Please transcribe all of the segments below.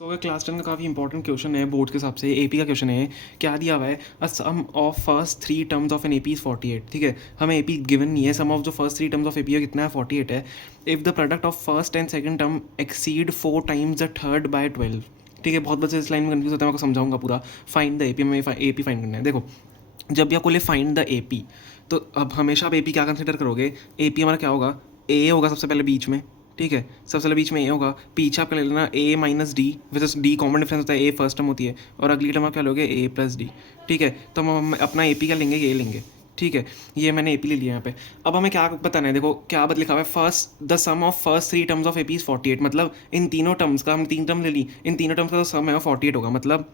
तो अगर क्लास 10 का काफ़ी इंपॉर्टेंट क्वेश्चन है बोर्ड के हिसाब से, एपी का क्वेश्चन है। क्या दिया हुआ है, a sum of first three terms of an AP is 48। ठीक है, हमें एपी गिवन नहीं है, सम ऑफ जो first three terms of AP है कितना है, 48 है। If the product of first and second term exceed 4 times the third by 12। ठीक है, बहुत बच्चे इस लाइन में कन्फ्यूज होता है, मैं आपको समझाऊंगा पूरा। फाइंड द एपी, हमें एपी फाइंड करना है। देखो, जब भी आपको ले फाइंड द एपी, तो अब हमेशा आप एपी क्या कंसिडर करोगे, एपी हमारा क्या होगा, ए होगा सबसे पहले बीच में। ठीक है, सबसे पहले बीच में ए होगा, पीछे आपका ले लेना ए माइनस डी, वैसे डी कॉमन डिफरेंस होता है, ए फर्स्ट टर्म होती है, और अगली टर्म आप क्या लोगे, ए प्लस डी। ठीक है, तो हम अपना ए पी क्या लेंगे, ये लेंगे। ठीक है, ये मैंने ए पी ले लिया यहाँ पे। अब हमें क्या बताना है, देखो क्या लिखा हुआ है, first the sum of first three terms of A P is 48। मतलब इन तीनों टर्म्स का, हम तीन टर्म ले ली, इन तीनों टर्म्स का जो सम है वो 48 होगा। मतलब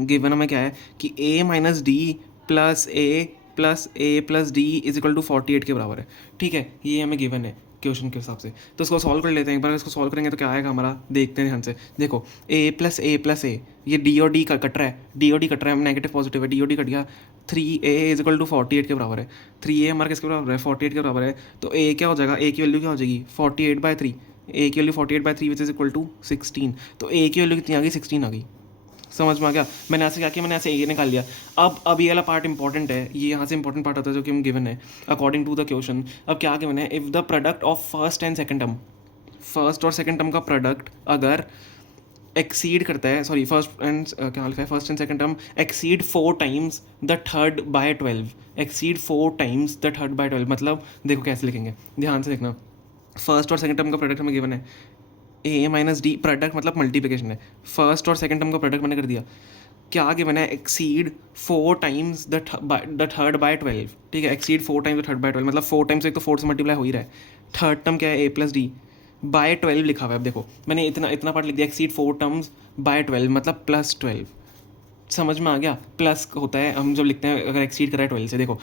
गिवन हमें क्या है कि a minus d plus a plus d is equal to 48 के बराबर है। ठीक है, ये हमें गिवन है क्वेश्चन के हिसाब से। तो इसको सॉल्व कर लेते हैं एक बार। इसको सॉल्व करेंगे तो क्या आएगा हमारा, देखते हैं ध्यान से। देखो, ए प्लस ए, ये डी और डी का कट रहा है, डी और डी कट रहा है, नेगेटिव पॉजिटिव है, डी और डी कट गया। 3a इज इक्वल टू 48 के बराबर है। 3a हमारा किसके बराबर है, 48 के बराबर है। तो ए क्या हो जाएगा, ए की वैल्यू क्या हो जाएगी, 48/3। ए की value 48/3 which is equal to 16। तो ए की वैल्यू कितनी आ गई, 16 आ गई। समझ में आ गया। मैंने ऐसे क्या किया, मैंने ऐसे ये निकाल लिया। अब ये वाला पार्ट इंपॉर्टेंट है, ये यहाँ से इंपॉर्टेंट पार्ट होता है जो कि हम गिवन है अकॉर्डिंग टू द क्वेश्चन। अब क्या गिवन है, if the product of first and second term, first और सेकंड टर्म का प्रोडक्ट अगर एक्सीड करता है, सॉरी फर्स्ट एंड क्या लिखा है, first and second term exceed 4 times the third by 12। Exceed 4 times the third by 12 मतलब देखो कैसे लिखेंगे, ध्यान से देखना। फर्स्ट और सेकंड टर्म का प्रोडक्ट हमें गिवन है ए माइनस डी, प्रोडक्ट मतलब मल्टीप्लिकेशन है। फर्स्ट और सेकंड टर्म का प्रोडक्ट मैंने कर दिया। क्या आगे मैंने exceed 4 times the third by 12। ठीक है, exceed 4 times the third by 12 मतलब 4 टाइम्स, एक तो 4 से मल्टीप्लाई हो ही रहा है। थर्ड टर्म क्या है, ए प्लस डी बाय 12 लिखा हुआ है। अब देखो मैंने इतना इतना पार्ट लिख दिया, एक्सीड 4 टर्म्स बाय 12 मतलब प्लस 12। समझ में आ गया, प्लस होता है हम जब लिखते हैं अगर एक्सीड करा है 12 से। देखो,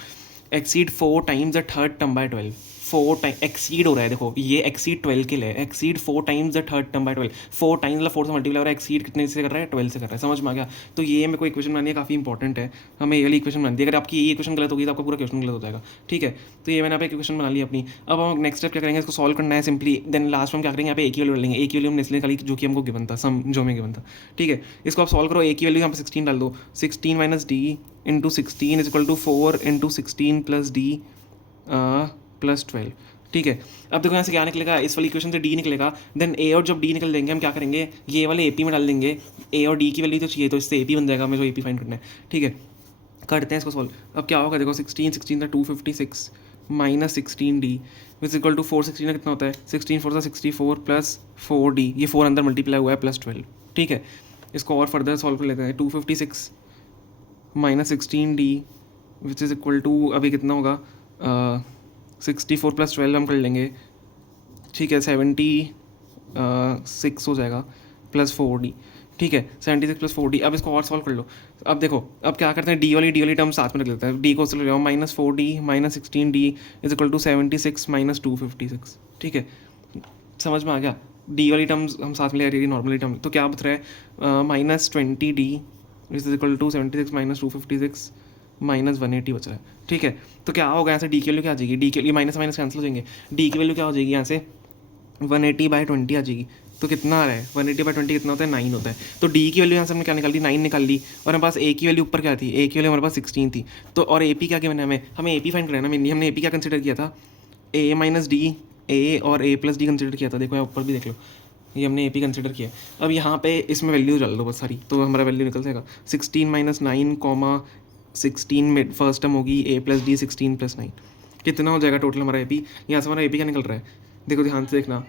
exceed 4 times the third term by 12, 4 time exceed हो रहा है। देखो ये एक्सीड 12 के लिए, exceed 4 times the third term by 12। 4 times मतलब 4 से मल्टीप्लाई हो रहा है, एक्सीड कितने से कर रहा है, 12 से कर रहा है। समझ में आ गया। तो ये मेरे को इक्वेशन बनानी है, काफ़ी इंपॉर्टेंट है, हमें ये वाली इक्वेशन बनानी है। अगर आपकी ये इक्वेशन गलत होगी तो आपका पूरा क्वेश्चन गलत हो जाएगा। ठीक है, तो ये मैंने यहाँ पे इक्वेशन बना ली अपनी। अब हम नेक्स्ट स्टेप क्या करेंगे, इसको सॉल्व करना है सिंपली। देन लास्ट में हम क्या करेंगे, यहाँ पे एक ही वैल्यू डालेंगे। एक ही वैल्यू हमने इसलिए निकाली जो कि हमको गिवन था, सम जो हमें गिवन था। ठीक है, इसको आप सॉल्व करो, एक ही वैल्यू यहाँ पे 16 डाल दो। 16 minus D into 16 is equal to 4 into 16 plus D plus 12। ठीक है, अब देखो यहाँ से क्या निकलेगा, इस वाली इक्वेशन से डी निकलेगा। देन ए और जब डी निकल देंगे हम क्या करेंगे, ये वाले ए पी में डाल देंगे। ए और डी की वैल्यू तो चाहिए, तो इससे ए पी बन जाएगा, हमें जो ए पी फाइंड करना है। ठीक है, करते हैं इसको सॉल्व। अब क्या होगा, देखो 16 था 256 minus 16d Vij equal to 4। 16 कितना होता है, 16 4 था 64 प्लस 4d, ये 4 अंदर मल्टीप्लाई हुआ है प्लस 12। ठीक है, इसको और फर्दर सॉल्व कर लेते हैं। 256 minus 16d which is equal to, अभी कितना होगा, 64 प्लस 12 हम कर लेंगे। ठीक है, 76 हो जाएगा प्लस 4d। ठीक है, 76 प्लस 4d। अब इसको और सॉल्व कर लो। अब देखो, अब क्या करते हैं, डी वाली टर्म साथ में रख लेते हैं। डी को चलो minus 4d minus 16d is equal to 76 minus 256। ठीक है, समझ में आ गया। डी वाली टर्म्स हम साथ में ले रही है, नॉर्मली टर्म। तो क्या बच रहा है, minus 20d is equal to 76 minus 256 minus 180 बच रहा है। ठीक है, तो क्या होगा, यहाँ से डी की वैल्यू क्या आ जाएगी, डी के लिए माइनस माइनस कैंसिल हो जाएंगे। डी की वैल्यू क्या हो जाएगी, यहाँ से 180/20 आ जाएगी। तो कितना आ रहा है, 180/20 कितना होता है, 9 होता है। तो डी की वैल्यू यहाँ से हमने क्या निकाल दी, 9 निकाल ली। और हमारे पास ए की वैल्यू ऊपर क्या थी, ए की वैल्यू हमारे पास 16 थी। तो और ए पी क्या गिवन है, हमें ए पी फाइंड करना है ना। हमने ए पी क्या कंसिडर किया था, ए माइनस डी, ए और ए प्लस डी कंसिडर किया था। देखो यहाँ ऊपर भी देख लो, ये हमने ए पी कंसिडर किया। अब यहाँ पे इसमें वैल्यू डाल दो बस सारी, तो हमारा वैल्यू निकल जाएगा। 16 माइनस 9 16 में फर्स्ट टर्म होगी, ए प्लस डी 16 प्लस 9 कितना हो जाएगा टोटल हमारा ए पी। यहाँ से हमारा ए पी क्या निकल रहा है, देखो ध्यान से देखना।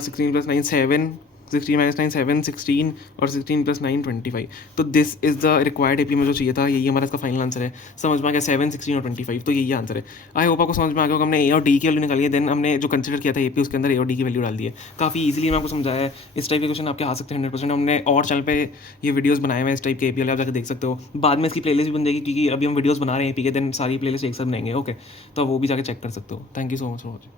16 प्लस 9 7, 16 माइनस 9 7, 16 और 16 प्लस 9 25। तो this is the required A P में जो चाहिए था, यही हमारा इसका फाइनल आंसर है। समझ में आ गया, 7, 16 और 25, तो यही आंसर है। आई होप आपको समझ में आ गया होगा। हमने ए और डी की वैल्यू निकाली है, देन हमने जो कंसिडर किया था ए पी, उसके अंदर ए और डी की वैल्यू डाल दी है। काफ़ी ईजिली मैं आपको समझाया है। इस टाइप के क्वेश्चन आपके आ सकते हैं 100%। हमने और चैनल पे ये वीडियोस बनाए हुए हैं इस टाइप के ए पी वाले, आप जाकर देख सकते हो। बाद में इसकी प्लेलिस्ट भी बन जाएगी, क्योंकि अभी हम वीडियोस बना रहे हैं ए पी के, देन सारी प्लेलिस्ट एक साथ बनाएंगे। ओके, तो वो भी जाकर चेक कर सकते हो। Thank you so much for watching.